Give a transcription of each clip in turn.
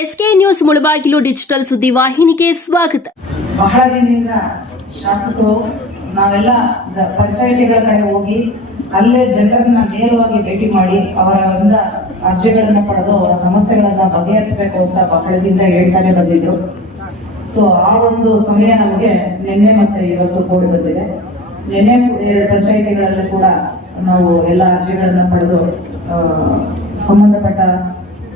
SK news Mulbagal digital ಸುದ್ದಿವಾಹಿನಿಗೆ ಸ್ವಾಗತ. ಬಹಳ ದಿನದಿಂದ ಶಾಸಕರು ನಾವೆಲ್ಲ ಪಂಚಾಯಿತಿಗಳ ಕಡೆ ಹೋಗಿ ಅಲ್ಲೇ ಜನರನ್ನ ನೇರವಾಗಿ ಭೇಟಿ ಮಾಡಿ ಅವರ ಅರ್ಜಿಗಳನ್ನ ಪಡೆದು ಅವರ ಸಮಸ್ಯೆಗಳನ್ನ ಬಗೆಹರಿಸಬೇಕು ಅಂತ ಬಹಳ ದಿನ ಹೇಳ್ತಾನೆ ಬಂದಿದ್ರು. ಸೊ ಆ ಒಂದು ಸಮಯ ನಮಗೆ ನಿನ್ನೆ ಮತ್ತೆ ಇವತ್ತು ಕೂಡಿ ಬಂದಿದೆ. ನಿನ್ನೆ 2 ಪಂಚಾಯಿತಿಗಳಲ್ಲಿ ಕೂಡ ನಾವು ಎಲ್ಲ ಅರ್ಜಿಗಳನ್ನ ಪಡೆದು ಸಂಬಂಧಪಟ್ಟ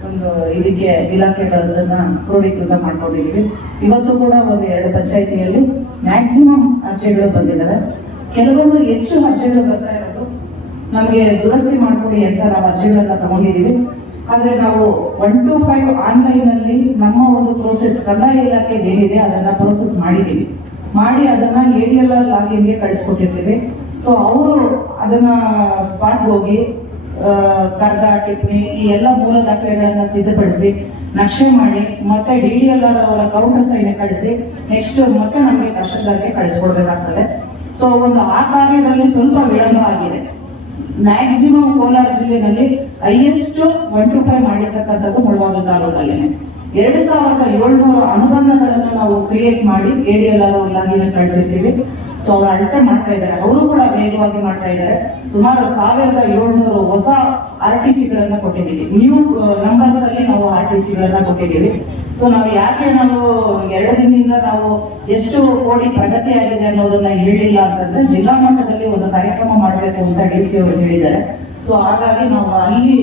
ಒಂದು ಇದಕ್ಕೆ ಇಲಾಖೆಗಳನ್ನ ಕ್ರೋಢೀಕೃತ ಮಾಡ್ಕೊಂಡಿದ್ದೀವಿ. ಇವತ್ತು ಕೂಡ 1-2 ಪಂಚಾಯಿತಿಯಲ್ಲಿ ಮ್ಯಾಕ್ಸಿಮಮ್ ಅರ್ಜಿಗಳು ಬಂದಿದ್ದಾರೆ. ಕೆಲವೊಂದು ಹೆಚ್ಚು ಅರ್ಜಿಗಳು ಬರ್ತಾ ಇರೋದು ನಮಗೆ ದುರಸ್ತಿ ಮಾಡ್ಕೊಡಿ ಅಂತ ನಾವು ಅರ್ಜಿಗಳನ್ನ ತಗೊಂಡಿದ್ದೀವಿ. ಆದ್ರೆ ನಾವು 1 to 5 ಆನ್ಲೈನ್ ಅಲ್ಲಿ ನಮ್ಮ ಒಂದು ಪ್ರೋಸೆಸ್ ಕಂದಾಯ ಇಲಾಖೆ ಏನಿದೆ ಅದನ್ನ ಪ್ರೋಸೆಸ್ ಮಾಡಿ ಅದನ್ನ ADLR ಲಾಗಿನ್ಗೆ ಕಳಿಸ್ಕೊಟ್ಟಿರ್ತೀವಿ. ಸೊ ಅವರು ಅದನ್ನ ಸ್ಪಾಟ್ ಹೋಗಿ ಕರ್ದ ಟಿಪ್ಪಣಿ ಈ ಎಲ್ಲ ಮೂಲ ದಾಖಲೆಗಳನ್ನ ಸಿದ್ಧಪಡಿಸಿ ನಕ್ಷೆ ಮಾಡಿ ಮತ್ತೆ DDLR ಅವರ ಕೌಂಟರ್ ಸೈನ್ ಕಳಿಸಿ ನೆಕ್ಸ್ಟ್ ಮತ್ತೆ ನಮಗೆ ತಹಶೀಲ್ದಾರ್ಗೆ ಕಳಿಸ್ಕೊಡ್ಬೇಕಾಗ್ತದೆ. ಸೊ ಆ ಕಾರ್ಯದಲ್ಲಿ ಸ್ವಲ್ಪ ವಿಳಂಬ ಆಗಿದೆ. ಮ್ಯಾಕ್ಸಿಮಮ್ ಕೋಲಾರ ಜಿಲ್ಲೆಯಲ್ಲಿ ಹೈಯೆಸ್ಟ್ 1 to 5 ಮಾಡಿರ್ತಕ್ಕಂಥದ್ದು ಮುಳಬಾಗಿಲು ತಾಲೂಕಲ್ಲಿ 2700 ಅನುಬಂಧಗಳನ್ನು ನಾವು ಕ್ರಿಯೇಟ್ ಮಾಡಿ ADLR ಲಾಗಿನ್ ಕಳಿಸಿರ್ತೀವಿ. ಸೊ ಅವರು ಅಳತೆ ಮಾಡ್ತಾ ಇದ್ದಾರೆ, ಅವರು ಕೂಡ ವೇಗವಾಗಿ ಮಾಡ್ತಾ ಇದ್ದಾರೆ. ಸುಮಾರು 1700 ಹೊಸ RTCಗಳನ್ನ ಕೊಟ್ಟಿದ್ದೀವಿ. ನ್ಯೂ ನಂಬರ್ಸ್ ಅಲ್ಲಿ ನಾವು RTCಗಳನ್ನ ಕೊಟ್ಟಿದ್ದೀವಿ. ಸೊ ನಾವು ಯಾಕೆ 2 ದಿನದಿಂದ ನಾವು ಎಷ್ಟು ಕೋಟಿ ಪ್ರಗತಿ ಆಗಿದೆ ಅನ್ನೋದನ್ನ ಹೇಳಿಲ್ಲ ಅಂತಂದ್ರೆ ಜಿಲ್ಲಾ ಮಟ್ಟದಲ್ಲಿ ಒಂದು ಕಾರ್ಯಕ್ರಮ ಮಾಡಬೇಕು ಅಂತ DC ಅವರು ಹೇಳಿದ್ದಾರೆ. ಸೊ ಹಾಗಾಗಿ ನಾವು ಅಲ್ಲಿ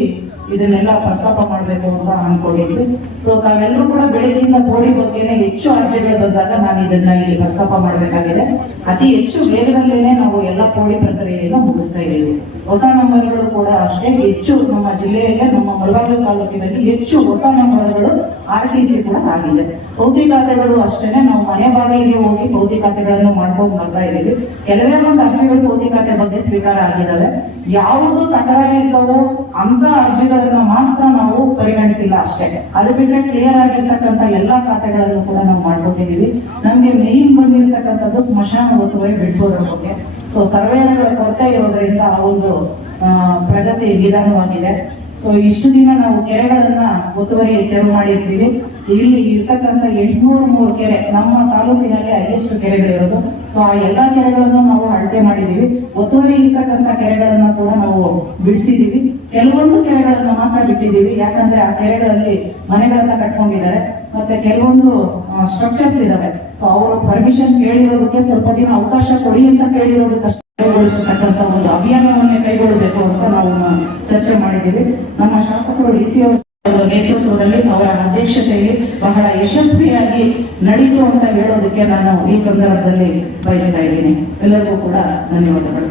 ಇದನ್ನೆಲ್ಲ ಪ್ರಸ್ತಾಪ ಮಾಡಬೇಕು ಅಂತ ಅನ್ಕೊಂಡಿದ್ವಿ. ಸೊ ತಾವೆಲ್ಲರೂ ಕೂಡ ಬೆಳಗ್ಗೆಯಿಂದ ಕೋಡಿ ಬಗ್ಗೆನೇ ಹೆಚ್ಚು ಅರ್ಜಿಗಳು ಬಂದಾಗ ನಾನು ಇದನ್ನ ಇಲ್ಲಿ ಪ್ರಸ್ತಾಪ ಮಾಡಬೇಕಾಗಿದೆ. ಅತಿ ಹೆಚ್ಚು ವೇಗದಲ್ಲೇನೆ ನಾವು ಎಲ್ಲ ಕೋಡಿ ಪ್ರಕ್ರಿಯೆಯನ್ನು ಮುಗಿಸ್ತಾ ಇದ್ದೀವಿ. ಹೊಸ ನಂಬರ್ಗಳು ಕೂಡ ಅಷ್ಟೇ ಹೆಚ್ಚು ನಮ್ಮ ಜಿಲ್ಲೆಯಲ್ಲೇ ನಮ್ಮ ಮುಳಬಾಗಿಲು ತಾಲೂಕಿನಲ್ಲಿ ಹೆಚ್ಚು ಹೊಸ ನಂಬರ್ಗಳು RTC ಕೂಡ ಆಗಿದೆ. ಭೌತಿಕಾತೆಗಳು ಅಷ್ಟೇನೆ ನಾವು ಮನೆ ಬಾಗಿಲಿಗೆ ಹೋಗಿ ಭೌತಿಕಾತೆಗಳನ್ನು ಮಾಡ್ಕೊಂಡು ಬರ್ತಾ ಇದ್ದೀವಿ. ಕೆಲವೇ ಒಂದು ಅರ್ಜಿಗಳು ಭೌತಿಕಾತೆ ಬಗ್ಗೆ ಸ್ವೀಕಾರ ಆಗಿದ್ದಾವೆ. ಯಾವುದು ತಕರಾರಿರ್ತವೋ ಅಂತ ಅರ್ಜಿಗಳನ್ನ ಮಾತ್ರ ನಾವು ಪರಿಗಣಿಸಿಲ್ಲ ಅಷ್ಟೇ. ಅದು ಬಿಟ್ಟರೆ ಕ್ಲಿಯರ್ ಆಗಿರ್ತಕ್ಕಂಥ ಎಲ್ಲಾ ಖಾತೆಗಳನ್ನು ಕೂಡ ನಾವು ಮಾಡ್ಕೊಟ್ಟಿದ್ದೀವಿ. ನಮ್ಗೆ ಮೇನ್ ಬಂದಿರ್ತಕ್ಕಂಥದ್ದು ಸ್ಮಶಾನ ಒತ್ತುವರಿ ಬಿಡಿಸೋದ್ರ ಬಗ್ಗೆ. ಸೊ ಸರ್ವೇಯರ್ಗಳ ಕೊರತೆ ಇರೋದ್ರಿಂದ ಆ ಒಂದು ಪ್ರಗತಿ ನಿಧಾನವಾಗಿದೆ. ಸೊ ಇಷ್ಟು ದಿನ ನಾವು ಕೆರೆಗಳನ್ನ ಒತ್ತುವರಿ ತೆರವು ಮಾಡಿರ್ತೀವಿ. ಇಲ್ಲಿ ಇರ್ತಕ್ಕಂಥ 803 ಕೆರೆ ನಮ್ಮ ತಾಲೂಕಿನಲ್ಲಿ ಹೈಯೆಸ್ಟ್ ಕೆರೆಗಳಿರೋದು. ಸೊ ಆ ಎಲ್ಲಾ ಕೆರೆಗಳನ್ನು ನಾವು ಅಳತೆ ಮಾಡಿದೀವಿ. ಒತ್ತುವರಿ ಇರ್ತಕ್ಕಂಥ ಕೆರೆಗಳನ್ನ ಕೂಡ ನಾವು ಬಿಡಿಸಿದೀವಿ. ಕೆಲವೊಂದು ಕೆರೆಗಳನ್ನ ಮಾತ್ರ ಬಿಟ್ಟಿದ್ದೀವಿ, ಯಾಕಂದ್ರೆ ಆ ಕೆರೆಗಳಲ್ಲಿ ಮನೆಗಳನ್ನ ಕಟ್ಕೊಂಡಿದ್ದಾರೆ ಮತ್ತೆ ಕೆಲವೊಂದು ಸ್ಟ್ರಕ್ಚರ್ಸ್ ಇದಾವೆ. ಸೊ ಅವರು ಪರ್ಮಿಷನ್ ಕೇಳಿರೋದಕ್ಕೆ ಸ್ವಲ್ಪ ದಿನ ಅವಕಾಶ ಕೊಡಿ ಅಂತ ಕೇಳಿರೋದಕ್ಕೆ ಕೈಗೊಳಿಸತಕ್ಕಂಥ ಒಂದು ಅಭಿಯಾನವನ್ನೇ ಕೈಗೊಳ್ಳಬೇಕು ಅಂತ ನಾವು ಚರ್ಚೆ ಮಾಡಿದ್ದೀವಿ. ನಮ್ಮ ಶಾಸಕರು DC ಅವರ ನೇತೃತ್ವದಲ್ಲಿ ಅವರ ಅಧ್ಯಕ್ಷತೆಯಲ್ಲಿ ಬಹಳ ಯಶಸ್ವಿಯಾಗಿ ನಡೀತು ಅಂತ ಹೇಳೋದಕ್ಕೆ ನಾನು ಈ ಸಂದರ್ಭದಲ್ಲಿ ಬಯಸ್ತಾ ಇದ್ದೀನಿ. ಎಲ್ಲರಿಗೂ ಕೂಡ ಧನ್ಯವಾದಗಳು.